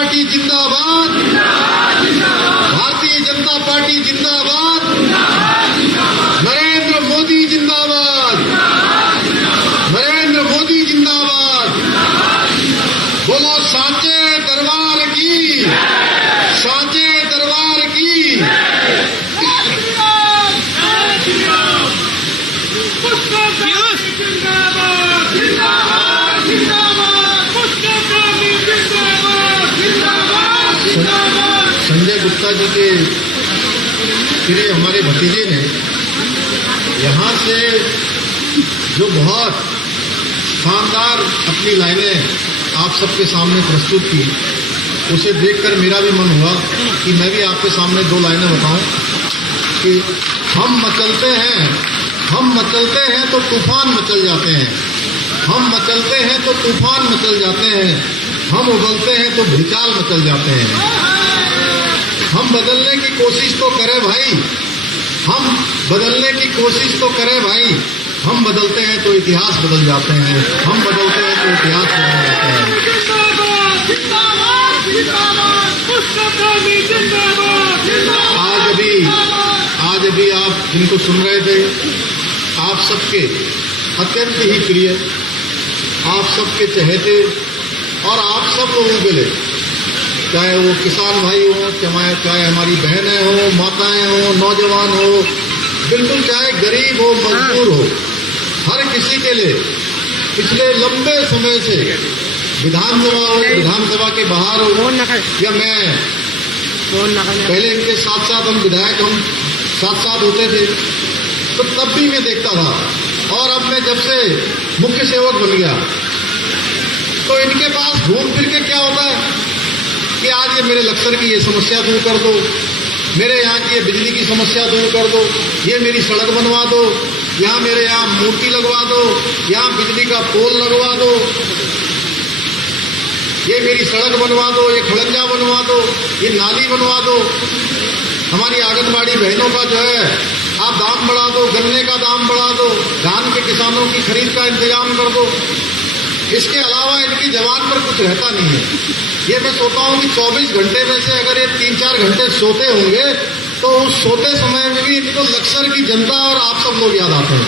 Party जिंदाबाद, Bharatiya Janata party जिंदाबाद, नरेंद्र मोदी जिंदाबाद, नरेंद्र मोदी जिंदाबाद। बोलो सांचे दरबार की, सांचे दरबार की। संजय गुप्ता जी के श्री हमारे भतीजे ने यहाँ से जो बहुत शानदार अपनी लाइनें आप सबके सामने प्रस्तुत की, उसे देखकर मेरा भी मन हुआ कि मैं भी आपके सामने दो लाइनें बताऊं कि हम मचलते हैं तो तूफान मचल जाते हैं, हम मचलते हैं तो तूफान मचल जाते हैं, हम उबलते हैं तो भूचाल मचल जाते हैं। हम बदलने की कोशिश तो करें भाई, हम बदलने की कोशिश तो करें भाई, हम बदलते हैं तो इतिहास बदल जाते हैं, हम बदलते हैं तो इतिहास बदल जाते हैं। आज अभी आप जिनको सुन रहे थे, आप सबके अत्यंत ही प्रिय, आप सबके चहेते और आप सब लोगों के लिए, चाहे वो किसान भाई हो, चाहे हमारी बहनें हो, माताएं हो, नौजवान हो, बिल्कुल चाहे गरीब हो, मजदूर हो, हर किसी के लिए पिछले लंबे समय से विधानसभा के बाहर हो या मैं पहले इनके साथ साथ हम विधायक हम साथ होते थे, तो तब भी मैं देखता था। और अब मैं जब से मुख्य सेवक बन गया तो इनके पास घूम फिर के क्या होता है कि आज ये मेरे लक्सर की ये समस्या दूर कर दो, मेरे यहाँ की ये बिजली की समस्या दूर कर दो, ये मेरी सड़क बनवा दो, यहाँ मेरे यहाँ मूर्ति लगवा दो, यहाँ बिजली का पोल लगवा दो, ये मेरी सड़क बनवा दो, ये खड़ंजा बनवा दो, ये नाली बनवा दो, हमारी आंगनबाड़ी बहनों का जो है आप दाम बढ़ा दो, गन्ने का दाम बढ़ा दो, धान के किसानों की खरीद का इंतजाम कर दो। इसके अलावा इनकी जबान पर कुछ रहता नहीं है। ये मैं सोचता हूँ कि 24 घंटे में से अगर ये 3-4 घंटे सोते होंगे तो उस सोते समय में भी इनको लक्सर की जनता और आप सब लोग याद आते हैं।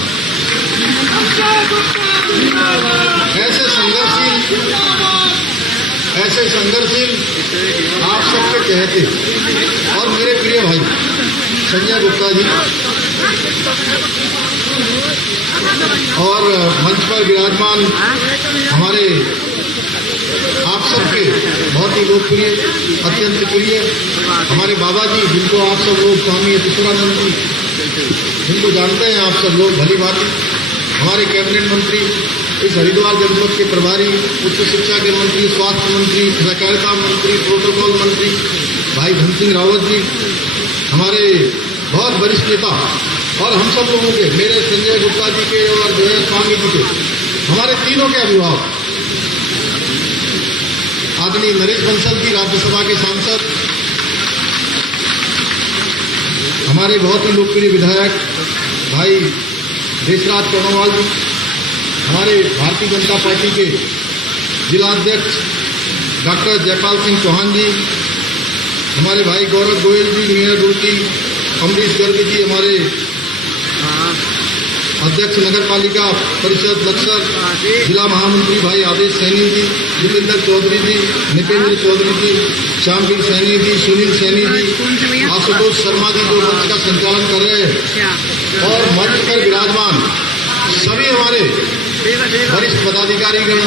ऐसे संघर्षशील आप सबके चहेते और मेरे प्रिय भाई संजय गुप्ता जी और मंच पर विराजमान हमारे आप सबके बहुत ही लोकप्रिय, अत्यंत प्रिय हमारे बाबा जी, जिनको आप सब लोग स्वामी यतीश्वरानंद जी, जिनको जानते हैं आप सब लोग भली भांति, हमारे कैबिनेट मंत्री, इस हरिद्वार जनपद के प्रभारी, उच्च शिक्षा के मंत्री, स्वास्थ्य मंत्री, सहकारिता मंत्री, प्रोटोकॉल मंत्री भाई धन सिंह रावत जी, हमारे बहुत वरिष्ठ नेता और हम सब लोगों के, मेरे संजय गुप्ता जी के और जो है स्वामी जी के, हमारे तीनों के अभिभावक, आदरणीय नरेश बंसल जी राज्यसभा के सांसद, हमारे बहुत ही लोकप्रिय विधायक भाई देशराज चौनवाल जी, हमारे भारतीय जनता पार्टी के जिलाध्यक्ष डॉक्टर जयपाल सिंह चौहान जी, हमारे भाई गौरव गोयल जी, मीना डुर्की, अमरीश गर्ग जी, हमारे अध्यक्ष नगर पालिका परिषद लक्सर, जिला महामंत्री भाई आदेश सैनी जी, जितेंद्र चौधरी जी, नितेंद्र चौधरी जी, श्यामवीर सैनी जी, सुनील सैनी जी, आशुतोष शर्मा जी जो मंच का संचालन कर रहे हैं, और मंच पर विराजमान सभी हमारे वरिष्ठ पदाधिकारीगण,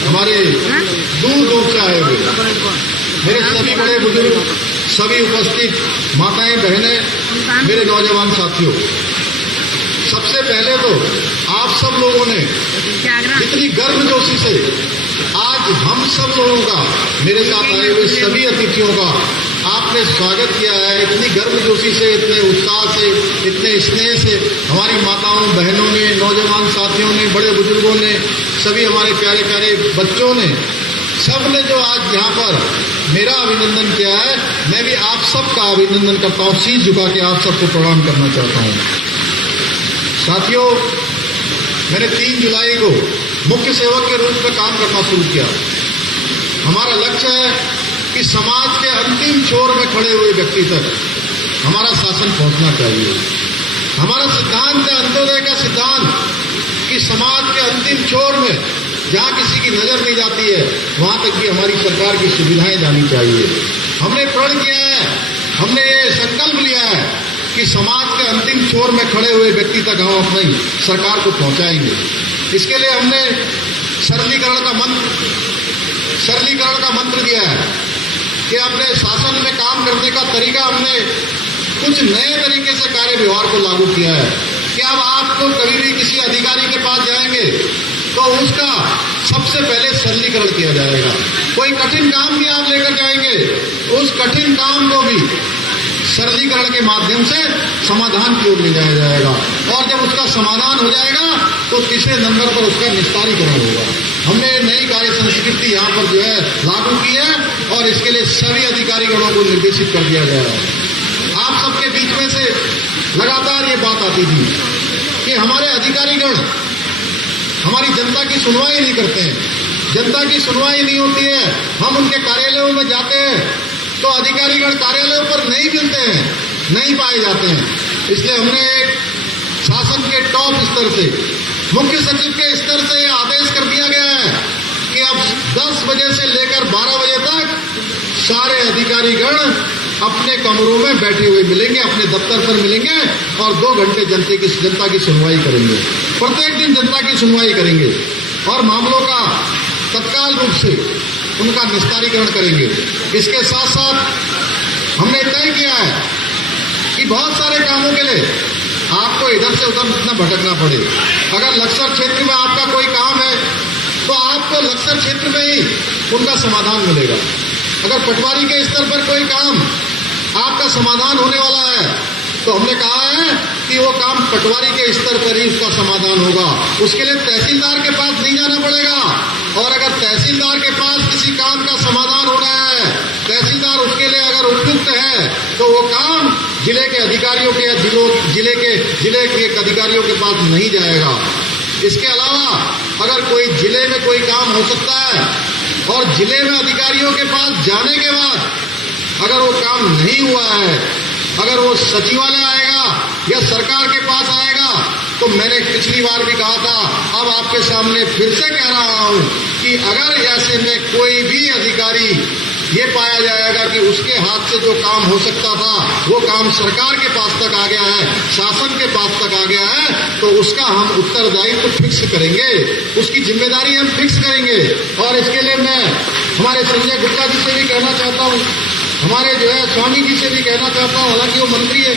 हमारे दूर दूर से आए हुए मेरे सभी बड़े बुजुर्ग, सभी उपस्थित माताएं, बहनें, मेरे नौजवान साथियों, सबसे पहले तो आप सब लोगों ने इतनी गर्मजोशी से आज हम सब लोगों का, मेरे साथ आए हुए सभी अतिथियों का आपने स्वागत किया है, इतनी गर्मजोशी से, इतने उत्साह से, इतने स्नेह से हमारी माताओं, बहनों ने, नौजवान साथियों ने, बड़े बुजुर्गों ने, सभी हमारे प्यारे प्यारे बच्चों ने, सब ने जो आज यहाँ पर मेरा अभिनंदन किया है, मैं भी आप सबका अभिनंदन करता हूँ, शीश झुका के आप सबको प्रणाम करना चाहता हूँ। साथियों, मैंने 3 जुलाई को मुख्य सेवक के रूप में काम करना शुरू किया। हमारा लक्ष्य है कि समाज के अंतिम छोर में खड़े हुए व्यक्ति तक हमारा शासन पहुंचना चाहिए। हमारा सिद्धांत है अंत्योदय का सिद्धांत कि समाज के अंतिम छोर में जहां किसी की नजर नहीं जाती है वहां तक भी हमारी सरकार की सुविधाएं जानी चाहिए। हमने प्रण किया है, हमने ये संकल्प लिया है कि समाज के अंतिम छोर में खड़े हुए व्यक्ति तक हम अपनी सरकार को पहुंचाएंगे। इसके लिए हमने सरलीकरण का मंत्र दिया है कि अपने शासन में काम करने का तरीका हमने कुछ नए तरीके से कार्य व्यवहार को लागू किया है कि अब आपको कभी भी किसी अधिकारी के पास जाएंगे तो उसका सबसे पहले सरलीकरण किया जाएगा। कोई कठिन काम भी आप लेकर जाएंगे उस कठिन काम को भी सरलीकरण के माध्यम से समाधान की ओर ले जाया जाएगा और जब उसका समाधान हो जाएगा तो तीसरे नंबर पर उसका निस्तारीकरण होगा। हमने नई कार्य संस्कृति यहाँ पर जो है लागू की है और इसके लिए सभी अधिकारीगणों को निर्देशित कर दिया गया है। आप सबके बीच में से लगातार ये बात आती थी कि हमारे अधिकारीगण हमारी जनता की सुनवाई नहीं करते हैं, जनता की सुनवाई नहीं होती है। हम उनके कार्यालयों में जाते हैं तो अधिकारीगण कार्यालयों पर नहीं मिलते हैं, नहीं पाए जाते हैं। इसलिए हमने एक शासन के टॉप स्तर से मुख्य सचिव के स्तर से यह आदेश कर दिया गया है कि अब 10 बजे से लेकर 12 बजे तक सारे अधिकारीगण अपने कमरों में बैठे हुए मिलेंगे, अपने दफ्तर पर मिलेंगे और 2 घंटे जनता की सुनवाई करेंगे। प्रत्येक दिन जनता की सुनवाई करेंगे और मामलों का तत्काल रूप से उनका निस्तारीकरण करेंगे। इसके साथ साथ हमने तय किया है कि बहुत सारे कामों के लिए आपको इधर से उधर न भटकना पड़े। अगर लक्सर क्षेत्र में आपका कोई काम है तो आपको लक्सर क्षेत्र में ही उनका समाधान मिलेगा। अगर पटवारी के स्तर पर कोई काम आपका समाधान होने वाला है तो हमने कहा है कि वो काम पटवारी के स्तर पर ही उसका समाधान होगा। उसके लिए तहसीलदार के पास नहीं जाना पड़ेगा और अगर तहसीलदार के पास किसी काम का समाधान हो रहा है, तहसीलदार उसके लिए अगर उपयुक्त है तो वो काम जिले के अधिकारियों के या जिले के अधिकारियों के पास नहीं जाएगा। इसके अलावा अगर कोई जिले में कोई काम हो सकता है और जिले में अधिकारियों के पास जाने के बाद अगर वो काम नहीं हुआ है, अगर वो सचिवालय आएगा या सरकार के पास आएगा तो मैंने पिछली बार भी कहा था, अब आपके सामने फिर से कह रहा हूं कि अगर ऐसे में कोई भी अधिकारी ये पाया जाएगा कि उसके हाथ से जो काम हो सकता था वो काम सरकार के पास तक आ गया है, शासन के पास तक आ गया है, तो उसका हम उत्तरदायित्व फिक्स करेंगे, उसकी जिम्मेदारी हम फिक्स करेंगे। और इसके लिए मैं हमारे संजय गुप्ता जी से भी कहना चाहता हूँ, हमारे जो है स्वामी जी से भी कहना चाहता हूँ, हालांकि वो मंत्री है,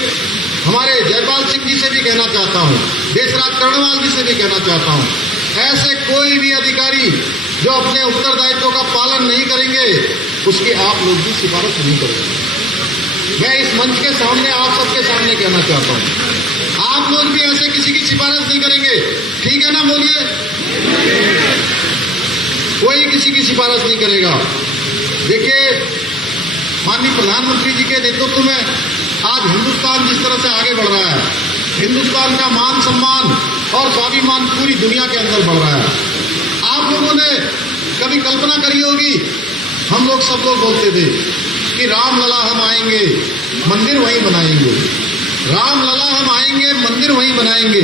हमारे जयपाल सिंह जी से भी कहना चाहता हूँ, देशराज कर्णवाल जी से भी कहना चाहता हूँ, ऐसे कोई भी अधिकारी जो अपने उत्तरदायित्व का पालन नहीं करेंगे उसकी आप लोग भी सिफारिश नहीं करेंगे। मैं इस मंच के सामने आप सबके सामने कहना चाहता हूँ, आप लोग भी ऐसे किसी की सिफारिश नहीं करेंगे, ठीक है ना? बोलिए, कोई किसी की सिफारिश नहीं करेगा। देखिए, माननीय प्रधानमंत्री जी के नेतृत्व में आज हिंदुस्तान जिस तरह से आगे बढ़ रहा है, हिंदुस्तान का मान सम्मान और स्वाभिमान पूरी दुनिया के अंदर बढ़ रहा है। आप लोगों ने कभी कल्पना करी होगी, हम लोग सब लोग बोलते थे कि रामलला हम आएंगे मंदिर वहीं बनाएंगे, रामलला हम आएंगे मंदिर वहीं बनाएंगे।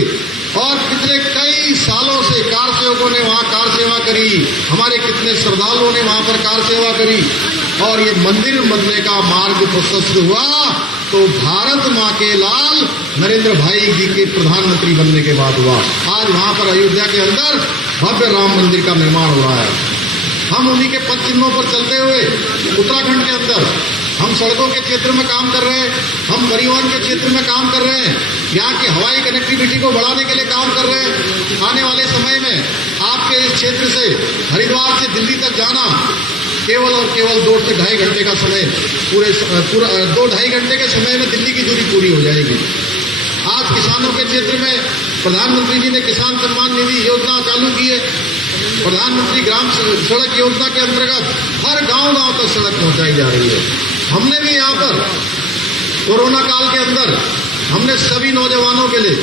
और पिछले कई सालों से कार सेवकों ने वहां कार सेवा करी, हमारे कितने श्रद्धालुओं ने वहां पर कार सेवा करी और ये मंदिर बनने का मार्ग प्रशस्त हुआ तो भारत माँ के लाल नरेंद्र भाई जी के प्रधानमंत्री बनने के बाद हुआ। आज वहां पर अयोध्या के अंदर भव्य राम मंदिर का निर्माण हो रहा है। हम उन्हीं के पद चिन्हों पर चलते हुए उत्तराखंड के अंदर हम सड़कों के क्षेत्र में काम कर रहे हैं, हम परिवहन के क्षेत्र में काम कर रहे हैं, यहाँ की हवाई कनेक्टिविटी को बढ़ाने के लिए काम कर रहे हैं। आने वाले समय में आपके इस क्षेत्र से हरिद्वार से दिल्ली तक जाना केवल और केवल 2 से ढाई घंटे का समय, पूरा 2-2.5 घंटे के समय में दिल्ली की दूरी पूरी हो जाएगी। आज किसानों के क्षेत्र में प्रधानमंत्री जी ने किसान सम्मान निधि योजना चालू की है। प्रधानमंत्री ग्राम सड़क योजना के अंतर्गत हर गांव-गांव तक सड़क पहुंचाई जा रही है। हमने भी यहाँ पर कोरोना काल के अंदर हमने सभी नौजवानों के लिए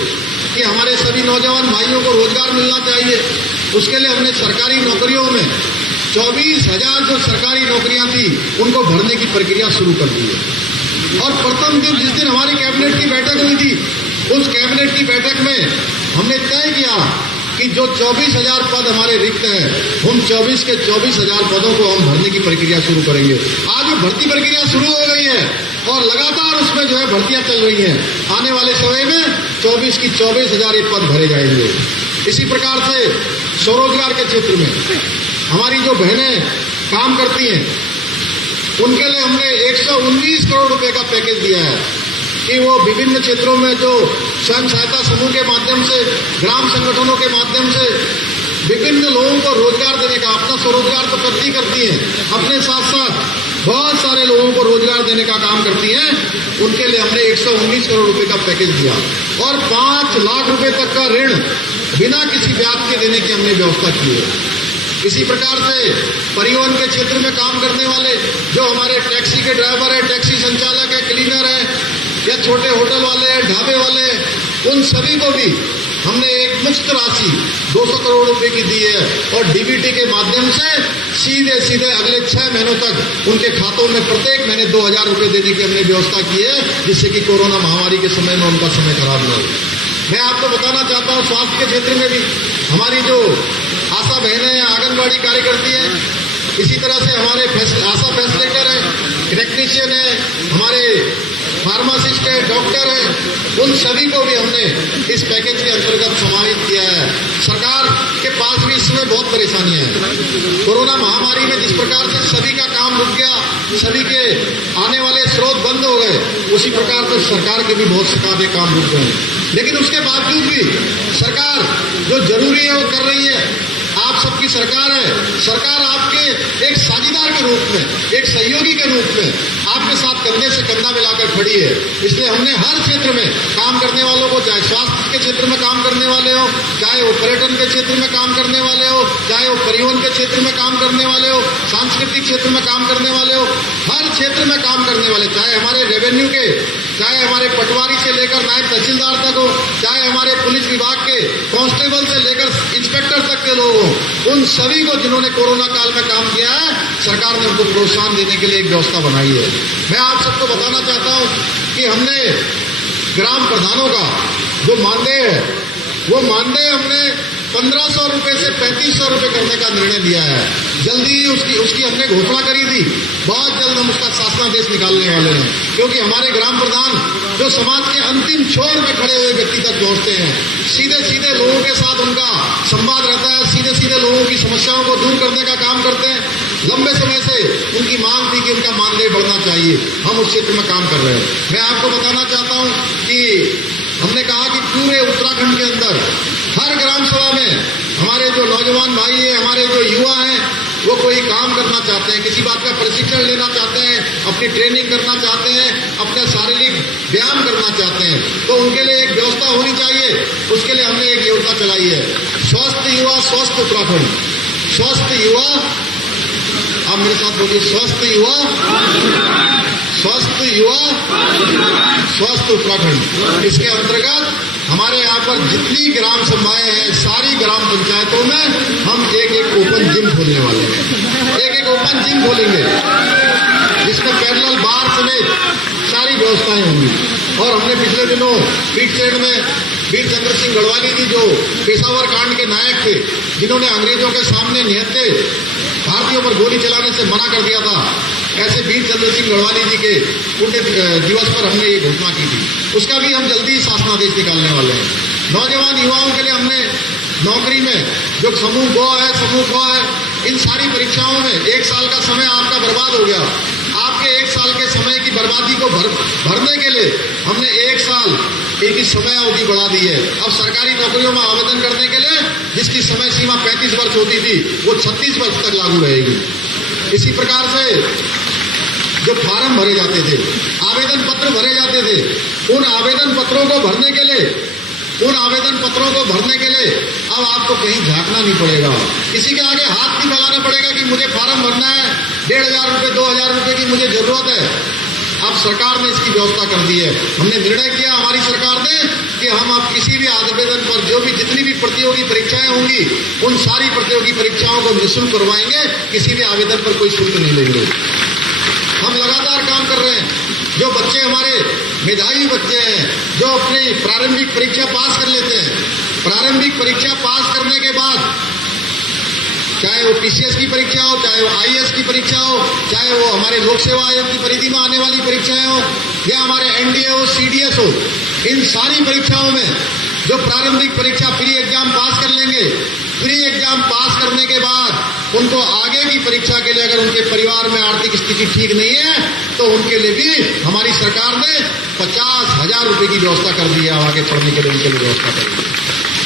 कि हमारे सभी नौजवान भाइयों को रोजगार मिलना चाहिए, उसके लिए हमने सरकारी नौकरियों में 24,000 जो सरकारी नौकरियां थी उनको भरने की प्रक्रिया शुरू कर दी है। और प्रथम दिन जिस दिन हमारी कैबिनेट की बैठक हुई थी, उस कैबिनेट की बैठक में हमने तय किया कि जो 24,000 पद हमारे रिक्त हैं, उन 24 के 24,000 पदों को हम भरने की प्रक्रिया शुरू करेंगे। आज वो भर्ती प्रक्रिया शुरू हो गई है और लगातार उसमें जो है भर्तियां चल रही हैं। आने वाले समय में 24 की 24,000 पद भरे जाएंगे। इसी प्रकार से स्वरोजगार के क्षेत्र में हमारी जो बहनें काम करती हैं, उनके लिए हमने 119 करोड़ रुपए का पैकेज दिया है कि वो विभिन्न क्षेत्रों में जो स्वयं सहायता समूह के माध्यम से, ग्राम संगठनों के माध्यम से विभिन्न लोगों को रोजगार देने का, अपना स्वरोजगार तो करती हैं, अपने साथ साथ बहुत सारे लोगों को रोजगार देने का काम करती हैं। उनके लिए हमने 119 करोड़ रुपए का पैकेज दिया और 5 लाख रुपए तक का ऋण बिना किसी ब्याज के देने की हमने व्यवस्था की है। इसी प्रकार से परिवहन के क्षेत्र में काम करने वाले जो हमारे टैक्सी के ड्राइवर है, टैक्सी संचालक है, क्लीनर है या छोटे होटल वाले हैं, ढाबे वाले हैं, उन सभी को भी हमने एक मुफ्त राशि 200 करोड़ रुपए की दी है और डीबीटी के माध्यम से सीधे सीधे अगले 6 महीनों तक उनके खातों में प्रत्येक महीने 2,000 रुपए देने की हमने व्यवस्था की है, जिससे कि कोरोना महामारी के समय में उनका समय खराब न हो। मैं आपको बताना चाहता हूं, स्वास्थ्य के क्षेत्र में भी हमारी जो आशा बहनें हैं, आंगनबाड़ी कार्यकर्ती हैं, इसी तरह से हमारे आशा फैसिलिटेटर है, टेक्नीशियन है, हमारे फार्मासिस्ट है, डॉक्टर है, उन सभी को भी हमने इस पैकेज के अंतर्गत समाहित किया है। सरकार के पास भी इस समय बहुत परेशानियां हैं। कोरोना महामारी में जिस प्रकार से सभी का काम रुक गया, सभी के आने वाले स्रोत बंद हो गए, उसी प्रकार से सरकार के भी बहुत से काम रुक गए। लेकिन उसके बावजूद भी सरकार जो जरूरी है वो कर रही है। आप सबकी सरकार है, सरकार आपके एक साझीदार के रूप में, एक सहयोगी के रूप में आपके साथ कंधे से कंधा मिलाकर खड़ी है। इसलिए हमने हर क्षेत्र में काम करने वालों को, चाहे स्वास्थ्य के क्षेत्र में काम करने वाले हो, चाहे वो पर्यटन के क्षेत्र में काम करने वाले हो, चाहे वो परिवहन के क्षेत्र में काम करने वाले हो, सांस्कृतिक क्षेत्र में काम करने वाले हो, हर क्षेत्र में काम करने वाले, चाहे हमारे रेवेन्यू के, चाहे हमारे पटवारी से लेकर नायब तहसीलदार तक हो, चाहे हमारे पुलिस विभाग के कांस्टेबल से लेकर इंस्पेक्टर तक के लोग हों, उन सभी को जिन्होंने कोरोना काल में काम किया है, सरकार ने उनको प्रोत्साहन देने के लिए एक व्यवस्था बनाई है। मैं आप सबको बताना चाहता हूं कि हमने ग्राम प्रधानों का जो मानदेय है, वो मानदेय हमने 1,500 रुपए से 3,500 रुपए करने का निर्णय लिया है। जल्दी ही उसकी हमने घोषणा करी थी, बहुत जल्द हम उसका शासनादेश निकालने वाले हैं, क्योंकि हमारे ग्राम प्रधान जो समाज के अंतिम छोर में खड़े हुए व्यक्ति तक पहुंचते हैं, सीधे सीधे लोगों के साथ उनका संवाद रहता है, सीधे सीधे लोगों की समस्याओं को दूर करने का काम करते हैं। लंबे समय से उनकी मांग थी कि उनका मानदेय बढ़ना चाहिए, हम उस क्षेत्र में काम कर रहे हैं। मैं आपको बताना चाहता हूं कि हमने कहा कि पूरे उत्तराखंड के अंदर हर ग्राम सभा में हमारे जो नौजवान भाई हैं, हमारे जो युवा हैं, वो कोई काम करना चाहते हैं, किसी बात का प्रशिक्षण लेना चाहते हैं, अपनी ट्रेनिंग करना चाहते हैं, अपना शारीरिक व्यायाम करना चाहते हैं, तो उनके लिए एक व्यवस्था होनी चाहिए। उसके लिए हमने एक योजना चलाई है, स्वस्थ युवा स्वस्थ उत्तराखंड। स्वस्थ युवा, आप मेरे साथ बोलिए, स्वस्थ युवा स्वस्थ उत्तराखंड। इसके अंतर्गत हमारे यहाँ पर जितनी ग्राम सभाएं हैं, सारी ग्राम पंचायतों में हम एक एक ओपन जिम खोलने वाले हैं, एक एक ओपन जिम खोलेंगे, जिसमें पैरेलल बार समेत सारी व्यवस्थाएं होंगी। और हमने पिछले दिनों पीटसेठ में वीर चंद्र सिंह गढ़वाली जी, जो पेशावर कांड के नायक थे, जिन्होंने अंग्रेजों के सामने निहत्थे भारतीयों पर गोली चलाने से मना कर दिया था, ऐसे वीर चंद्र सिंह गढ़वाली जी के पुण्य दिवस पर हमने ये घोषणा की थी। उसका भी हम जल्दी शासनादेश निकालने वाले हैं। नौजवान युवाओं के लिए हमने नौकरी में जो समूह ग है, इन सारी परीक्षाओं में 1 साल का समय आपका बर्बाद हो गया। आपके 1 साल के समय की बर्बादी को भरने के लिए हमने 1 साल की समय अवधि बढ़ा दी है। अब सरकारी नौकरियों में आवेदन करने के लिए जिसकी समय सीमा 35 वर्ष होती थी, वो 36 वर्ष तक लागू रहेगी। इसी प्रकार से जो फार्म भरे जाते थे, आवेदन पत्र भरे जाते थे, उन आवेदन पत्रों को भरने के लिए अब आपको कहीं झांकना नहीं पड़ेगा, किसी के आगे हाथ नहीं फैलाना पड़ेगा कि मुझे फार्म भरना है, 1,500 रुपए 2,000 रुपए की मुझे जरूरत है। अब सरकार ने इसकी व्यवस्था कर दी है। हमने निर्णय किया हमारी सरकार ने कि हम अब किसी भी आवेदन पर जो भी जितनी भी प्रतियोगी परीक्षाएं होंगी उन सारी प्रतियोगी परीक्षाओं को निःशुल्क करवाएंगे, किसी भी आवेदन पर कोई शुल्क नहीं लेंगे। हम लगातार काम कर रहे हैं। जो बच्चे हमारे मेधावी बच्चे हैं, जो अपनी प्रारंभिक परीक्षा पास कर लेते हैं, प्रारंभिक परीक्षा पास करने के बाद चाहे वो पीसीएस की परीक्षा हो, चाहे वो आईएएस की परीक्षा हो, चाहे वो हमारे लोक सेवा आयोग की परिधि में आने वाली परीक्षाएं हो या हमारे एनडीए हो, सीडीएस हो, इन सारी परीक्षाओं में जो प्रारंभिक परीक्षा प्री एग्जाम पास कर लेंगे, प्री एग्जाम पास करने के बाद उनको आगे की परीक्षा के लिए अगर उनके परिवार में आर्थिक स्थिति ठीक नहीं है तो उनके लिए भी हमारी सरकार ने 50,000 रुपए की व्यवस्था कर दी है। आगे पढ़ने के लिए उनके लिए व्यवस्था कर दी है।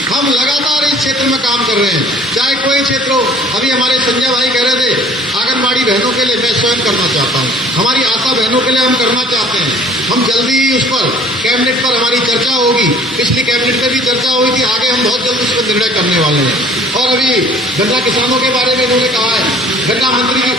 हम लगातार इस क्षेत्र में काम कर रहे हैं, चाहे कोई क्षेत्र हो। अभी हमारे संजय भाई कह रहे थे आंगनबाड़ी बहनों के लिए मैं स्वयं करना चाहता हूं, हमारी आशा बहनों के लिए हम करना चाहते हैं। हम जल्दी ही उस पर कैबिनेट पर हमारी चर्चा होगी, पिछली कैबिनेट में भी चर्चा हुई थी, आगे हम बहुत जल्द उस पर निर्णय करने वाले हैं। और अभी गन्ना किसानों के बारे में इन्होंने कहा है, गन्ना मंत्री जी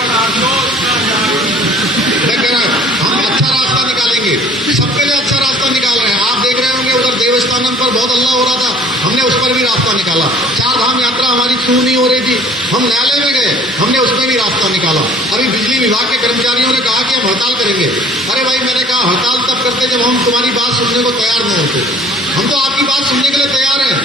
मैं कह रहा हम अच्छा रास्ता निकालेंगे, सबके लिए अच्छा रास्ता निकाल रहे हैं। आप देख रहे होंगे उधर देवस्थानम पर बहुत हल्ला हो रहा था, हमने उस पर भी रास्ता निकाला। 4 धाम यात्रा हमारी शुरू नहीं हो रही थी, हम न्यायालय में गए, हमने उसमें भी रास्ता निकाला। अभी बिजली विभाग के कर्मचारियों ने कहा कि हम हड़ताल करेंगे। अरे भाई मैंने कहा हड़ताल तब करते जब हम तुम्हारी बात सुनने को तैयार न होते। हम तो आपकी बात सुनने के लिए तैयार हैं।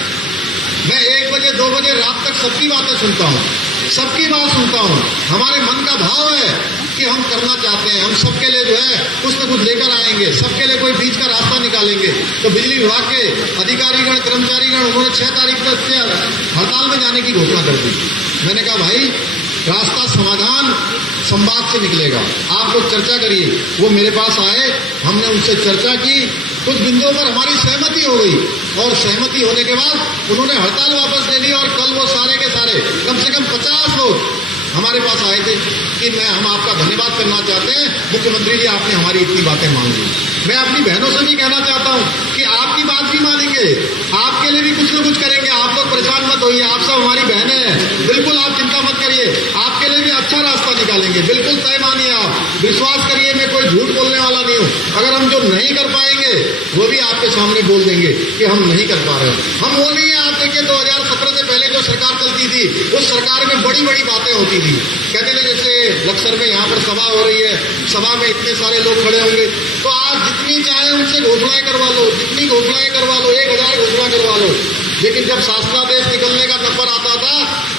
मैं 1 बजे 2 बजे रात तक सबकी बातें सुनता हूँ, सबकी बात सुनता हूँ। हमारे मन का भाव है कि हम करना चाहते हैं, हम सबके लिए जो है कुछ न कुछ लेकर आएंगे, सबके लिए कोई बीच का रास्ता निकालेंगे। तो बिजली विभाग के अधिकारीगण कर्मचारीगण उन्होंने 6 तारीख तक हड़ताल में जाने की घोषणा कर दी। मैंने कहा भाई रास्ता समाधान संवाद से निकलेगा, आप लोग चर्चा करिए। वो मेरे पास आए, हमने उनसे चर्चा की, कुछ बिंदुओं पर हमारी सहमति हो गई और सहमति होने के बाद उन्होंने हड़ताल वापस ले ली और कल वो सारे के सारे कम से कम 50 लोग हमारे पास आए थे कि हम आपका धन्यवाद करना चाहते हैं मुख्यमंत्री जी, आपने हमारी इतनी बातें मान ली। मैं अपनी बहनों से भी कहना चाहता हूं कि आपकी बात भी मानेंगे, आपके लिए भी कुछ न कुछ करेंगे। आप लोग परेशान मत होइए, आप सब हमारी बहनें हैं, बिल्कुल आप चिंता मत करिए, आपके लिए भी अच्छा रास्ता निकालेंगे। बिल्कुल तय मानिए, आप विश्वास करिए, मैं कोई झूठ बोलने वाला नहीं हूं। अगर हम जो नहीं कर पाएंगे वो भी आपके सामने बोल देंगे कि हम नहीं कर पा रहे हैं। हम वो नहीं है, आप देखिए 2017 से पहले जो सरकार चलती थी उस सरकार में बड़ी बड़ी बातें होती थी। कहते थे जैसे लक्सर में यहाँ पर सभा हो रही है, सभा में इतने सारे लोग खड़े होंगे, तो आज जितनी चाहे उनसे घोषणाएं करवा लो, जितनी घोषणाएं करवा लो, 1000 घोषणा करवा लो, लेकिन जब शासनादेश निकलने का नंबर आता था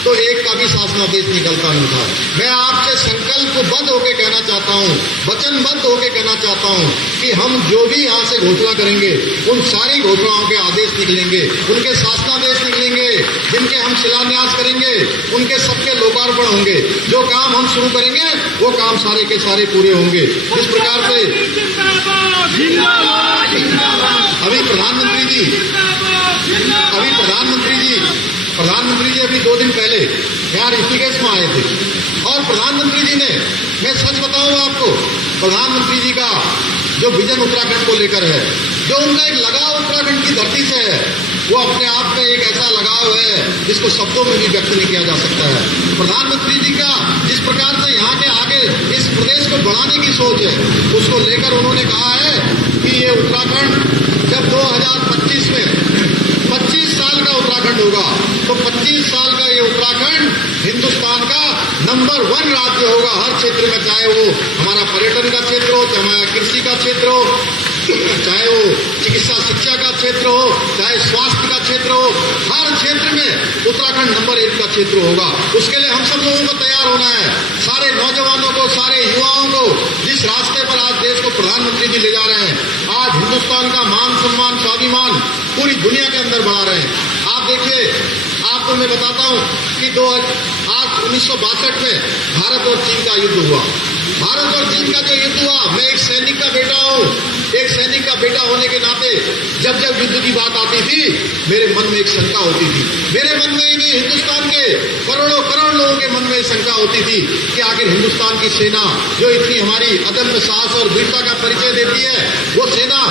तो एक का भी शासनादेश निकलता नहीं था। मैं आपसे संकल्पबद्ध होकर कहना चाहता हूँ, वचनबद्ध होकर कहना चाहता हूँ कि हम जो भी यहाँ से घोषणा करेंगे उन सारी घोषणाओं के आदेश निकलेंगे, उनके शासनादेश निकलेंगे, जिनके हम शिलान्यास करेंगे उनके सबके लोकार्पण होंगे। जो काम हम शुरू करेंगे वो काम सारे के सारे पूरे होंगे। जिस प्रकार से अभी प्रधानमंत्री जी अभी 2 दिन पहले यहाँ ऋषिकेश में आए थे और प्रधानमंत्री जी ने, मैं सच बताऊं आपको, प्रधानमंत्री जी का जो विजन उत्तराखंड को लेकर है, जो उनका एक लगाव उत्तराखंड की धरती से है, वो अपने आप में एक ऐसा लगाव है जिसको शब्दों में भी व्यक्त नहीं किया जा सकता है। प्रधानमंत्री जी का जिस प्रकार से यहाँ के आगे इस प्रदेश को बढ़ाने की सोच है, उसको लेकर उन्होंने कहा है कि ये उत्तराखंड जब 2025 में 25 साल का उत्तराखंड होगा तो 25 साल का ये उत्तराखंड हिंदुस्तान का नंबर 1 राज्य होगा हर क्षेत्र में, चाहे वो हमारा पर्यटन का क्षेत्र हो, चाहे हमारा कृषि का क्षेत्र हो, चाहे वो चिकित्सा शिक्षा का क्षेत्र हो, चाहे स्वास्थ्य का क्षेत्र हो, हर क्षेत्र में उत्तराखंड नंबर 1 का क्षेत्र होगा। उसके लिए हम सब लोगों को तैयार होना है, सारे नौजवानों को, सारे युवाओं को। जिस रास्ते पर आज देश को प्रधानमंत्री जी ले जा रहे हैं, आज हिंदुस्तान का मान सम्मान स्वाभिमान पूरी दुनिया के अंदर बढ़ा रहे हैं। आप देखिए, आपको मैं बताता हूं कि आज 1962 में भारत और चीन का युद्ध हुआ। भारत और चीन का जो युद्ध हुआ, मैं एक सैनिक का बेटा हूं, एक सैनिक का बेटा होने के नाते जब जब युद्ध की बात आती थी मेरे मन में एक शंका होती थी। मेरे मन में ही नहीं, हिंदुस्तान के करोड़ों करोड़ लोगों के मन में शंका होती थी कि आखिर हिंदुस्तान की सेना जो इतनी हमारी अदम्य साहस और वीरता का परिचय देती है, वो सेना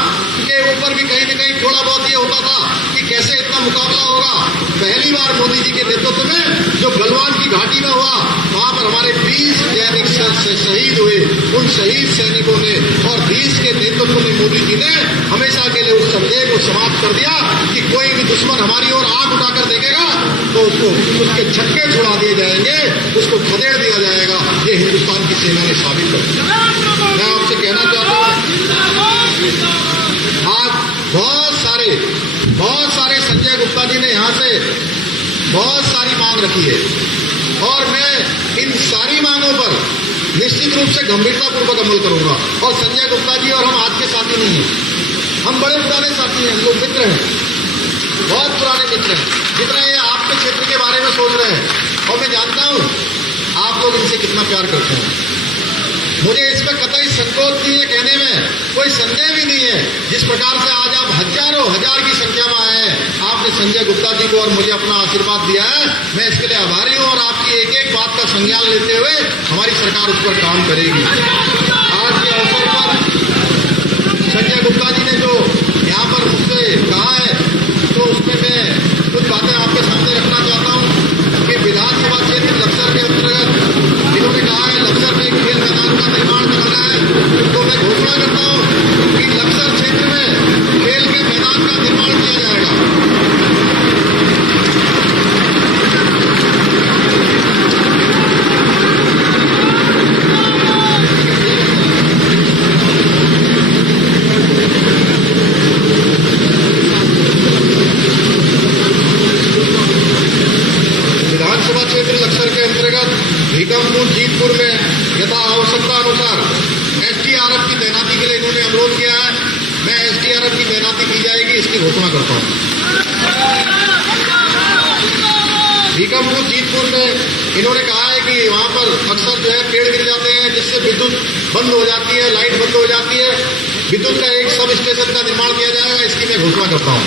के ऊपर भी कहीं न कहीं थोड़ा बहुत ये होता था कि कैसे इतना मुकाबला होगा, पहली बार मोदी जी के नेतृत्व में जो गलवान की घाटी में हुआ, वहां पर हमारे 20 सैनिक शहीद हुए। उन शहीद सैनिकों ने और देश के नेतृत्व में मोदी जी ने हमेशा के लिए उस संदेह को समाप्त कर दिया कि कोई भी दुश्मन हमारी ओर आंख उठाकर देखेगा तो उसके छक्के छुड़ा दिए जाएंगे, उसको खदेड़ दिया जाएगा। ये हिंदुस्तान की सेना ने साबित कर दिया। मैं आपसे कहना चाहता हूं, आज बहुत सारे संजय गुप्ता जी ने यहां से बहुत सारी मांग रखी है और मैं इन सारी मांगों पर निश्चित रूप से गंभीरतापूर्वक अमल करूंगा। और संजय गुप्ता जी और हम आज के साथी नहीं हैं, हम बड़े पुराने साथी हैं, हम लोग मित्र हैं, बहुत पुराने मित्र हैं, जितना ये आपके क्षेत्र के बारे में सोच रहे हैं। और मैं जानता हूं आप लोग इनसे कितना प्यार करते हैं। मुझे इसमें कतई संकोच नहीं है, कहने में कोई संदेह भी नहीं है। जिस प्रकार से आज आप हजार की संख्या में आए हैं, आपने संजय गुप्ता जी को और मुझे अपना आशीर्वाद दिया है, मैं इसके लिए आभारी हूं। और आपकी एक एक बात का संज्ञान लेते हुए हमारी सरकार उस पर काम करेगी। आज के अवसर पर संजय गुप्ता जी ने जो यहाँ पर मुझसे कहा है, तो उसमें मैं कुछ बातें आपके सामने रखना चाहता हूँ कि विधानसभा क्षेत्र लक्सर के अंतर्गत इन्होंने कहा है लक्सर में खेल मैदान का निर्माण कराना है। तो मैं घोषणा करता हूँ कि लक्सर क्षेत्र में खेल के मैदान का निर्माण किया जाएगा। विधानसभा क्षेत्र लक्सर के अंतर्गत भीकमपुर जीतपुर में यथा आवश्यकता अनुसार एसडीआरएफ की तैनाती के लिए इन्होंने अनुरोध किया है। मैं एसडीआरएफ की तैनाती की जाएगी इसकी घोषणा करता हूं। भीकमपुर जीतपुर में इन्होंने कहा है कि वहां पर अक्सर जो है पेड़ गिर जाते हैं, जिससे विद्युत बंद हो जाती है, लाइट बंद हो जाती है। विद्युत का एक सब स्टेशन का निर्माण किया जाएगा, इसकी मैं घोषणा करता हूं।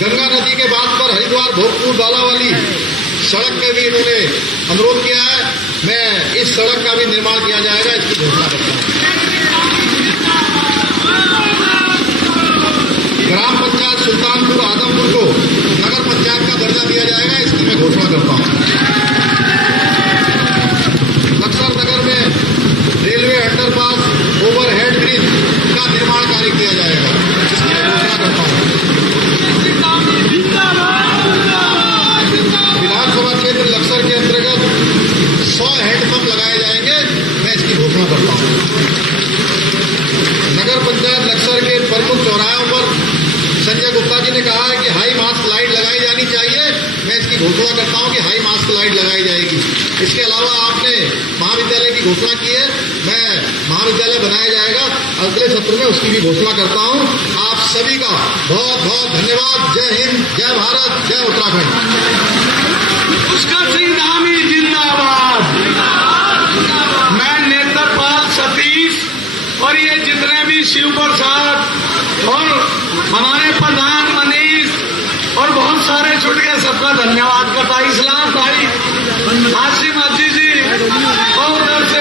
गंगा नदी के बांध पर हरिद्वार भोजपुर बालावाली सड़क पे भी इन्होंने अनुरोध किया है, मैं इस सड़क का भी निर्माण किया जाएगा, इसकी घोषणा करता हूं। ग्राम पंचायत सुल्तानपुर आदमपुर को नगर पंचायत का दर्जा दिया जाएगा, इसकी मैं घोषणा करता हूं। लक्सर नगर में रेलवे अंडरपास ओवरहेड ब्रिज का निर्माण कार्य किया जाएगा, इसकी मैं घोषणा करता हूं। विधानसभा क्षेत्र लक्सर के अंतर्गत 100 हैंडपंप लगाए जाएंगे, मैं इसकी घोषणा करता हूं। नगर पंचायत लक्सर के प्रमुख चौराहों पर संजय गुप्ता जी ने कहा है कि हाई मास्क लाइट लगाई जानी चाहिए, मैं इसकी घोषणा करता हूं कि हाई मास्क लाइट लगाई जाएगी। इसके अलावा आपने महाविद्यालय की घोषणा की है, मैं महाविद्यालय बनाया जाएगा अगले सत्र में, उसकी भी घोषणा करता हूं। आप सभी का बहुत बहुत धन्यवाद। जय हिंद, जय भारत, जय उत्तराखंड। पुष्कर सिंह धामी जिंदाबाद। मैं नेत्रपाल सतीश और ये जितने भी शिव प्रसाद और हमारे प्रधान मनीष और बहुत सारे छुट गए, सबका धन्यवाद करता। इस्लाम भाई आसिम अजीजी और उधर से